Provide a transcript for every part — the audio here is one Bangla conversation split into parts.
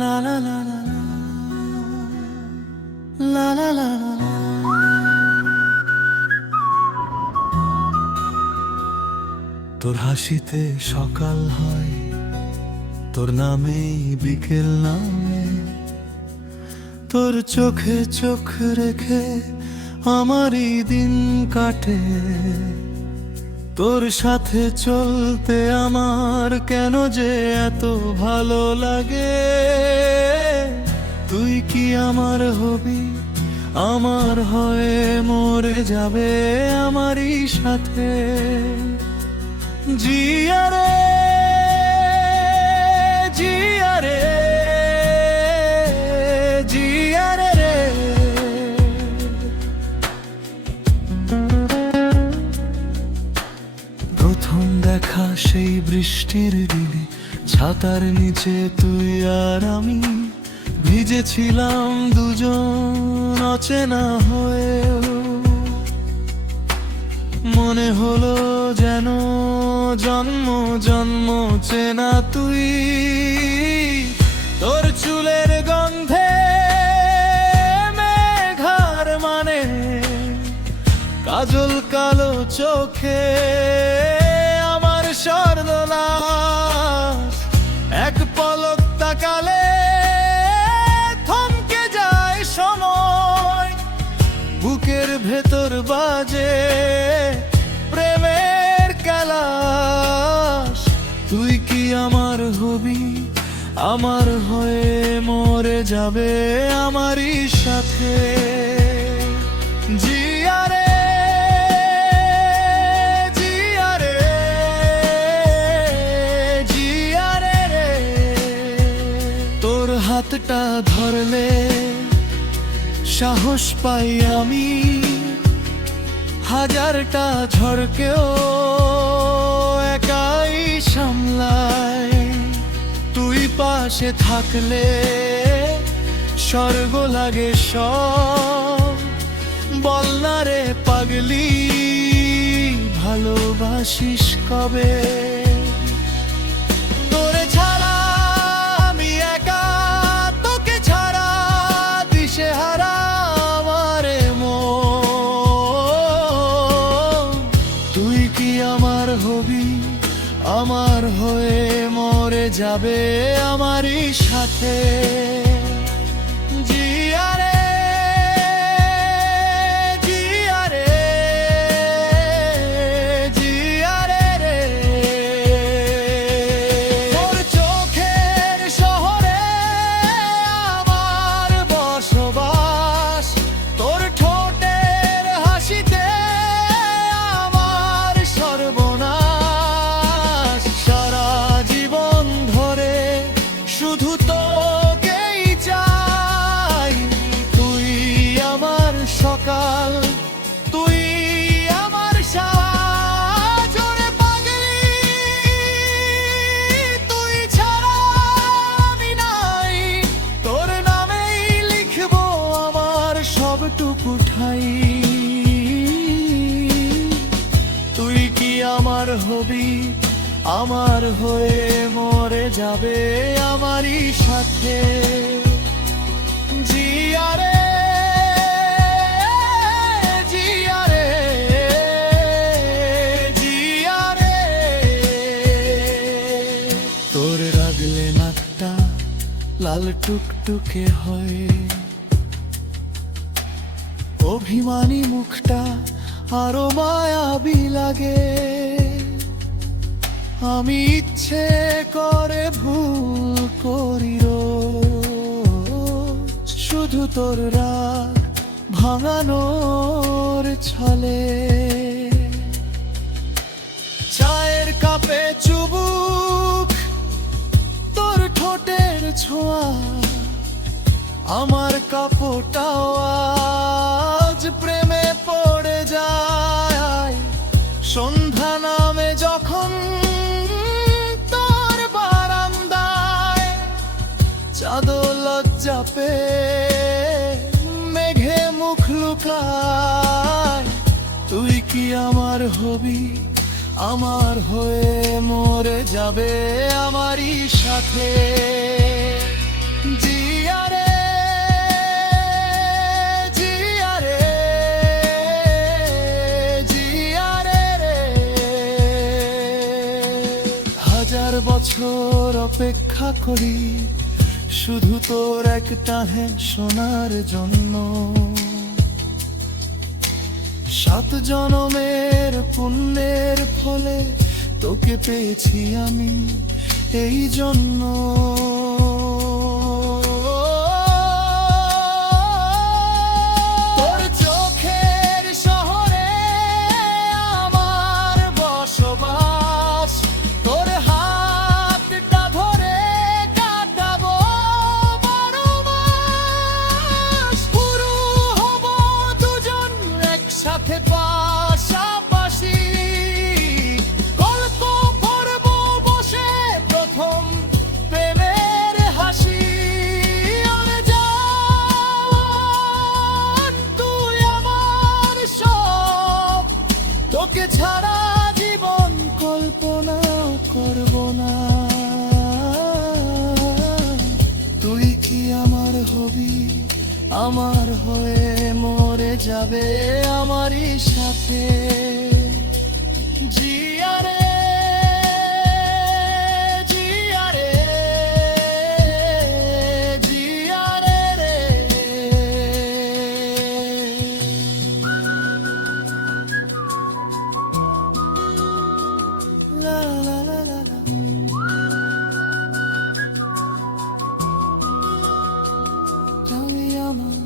লা লা লা লা লা লা লা লা লা। তোর হাসিতে সকাল হয়, তোর নামেই বিকেল নামে, তোর চোখে চোখ রেখে আমারই দিন কাটে। তোর সাথে চলতে আমার কেন যে এত ভালো লাগে। তুই কি আমার হবি, আমার হয়ে মরে যাবে আমারই সাথে। জিয়া রে জিয়া রে জিয়া রে রে। প্রথম দেখা সেই বৃষ্টির দিনে, ছাতার নিচে তুই আর আমি ভিজেছিলাম দুজন অচেনা হয়েও। মনে হলো যেন জন্ম জন্ম চেনা তুই। তোর চুলের গন্ধে মেঘার মানে, কাজল কালো চোখে আমার স্বর্ণলাস। এক পলক তাকালে থমকে যায় সময়, বুকের ভেতর বাজে প্রেমের কালাস। তুই কি আমার হবি, আমার হয়ে মরে যাবে আমারই সাথে। জিয়া রে জিয়া রে জিয়া রে রে। তোর হাতটা ধরলে সাহস পাই আমি, হাজারটা ঝড়কেও একাই সামলাই। তুই পাশে থাকলে স্বর্গ লাগে সব। বল না রে পাগলি, ভালোবাসিস কবে। তোরে ছাড়া আমি একা, তোকে ছাড়া দিশেহারা আমারে মন। তুই কি আমার হবি, আমার হয়ে মরে যাবে আমারই সাথে। জিয়া রে জিয়া রে জিয়া রে রে। তোর চোখের শহরে আমার বসবাস, তোর ঠোঁটের হাসিতে আমার সর্বনাশ। সারা জীবন ধরে শুধু তোকেই চাই। তুই আমার সকাল, তুই আমার সাজ। ওরে পাগলি, তুই ছাড়া আমি নাই। তোর নামেই লিখবো আমার সবটুকু ঠাই। তুই কি আমার হবি, আমার হয়ে মরে যাবে আমারই সাথে। জিয়া রে জিয়া রে জিয়া রে। তোর রাগলে নাকটা লাল টুকটুকে হয়, অভিমানী মুখটা আরো মায়াবী লাগে। আমি ইচ্ছে করে ভুল করি রোজ, শুধু তোর রাগ ভাঙানোর ছলে। চায়ের কাপে চুবুক তোর ঠোঁটের ছোঁয়া, আমার কাপড়টাও আজ প্রেমে পড়ে যায়। সন্ধ্যা নামে যখন তোর বারান্দায়, চাঁদো লজ্জা পেয়ে মেঘে মুখ লুকায়। তুই কি আমার হবি, আমার হয়ে মরে যাবে আমারই সাথে। জিয়া রে, জিয়া রে, জিয়া রে রে। হাজার বছর অপেক্ষা করি শুধু তোর একটা হ্যাঁ শোনার জন্য। 7 জনমের পুণ্যের ফলে তোকে পেয়েছি আমি এই জন্য। তোর চোখের শহরে আমার বসবাস, তোর হাতটা ধরে কাটাবো 12 মাস। পুরো হব দুজন একসাথে পাশাপাশি, গল্প করব বসে প্রথম প্রেমের হাসি। আরে জান তুই আমার সব, তোকে ছাড়া জীবন কল্পনাও করব না। তুই কি আমার হবি, আমার হয়ে মরে যাবে আমারই সাথে। জিয়া রে, জিয়া রে, জিয়া রে রে। লা লা লা লা লা। তুমি আমার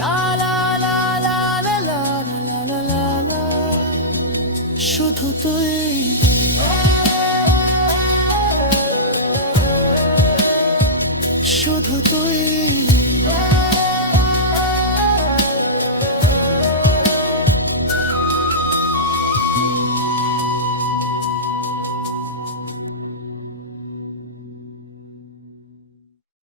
লা লা লা লা লা লা লা লা লা লা। শুধু তুই, শুধু তুই।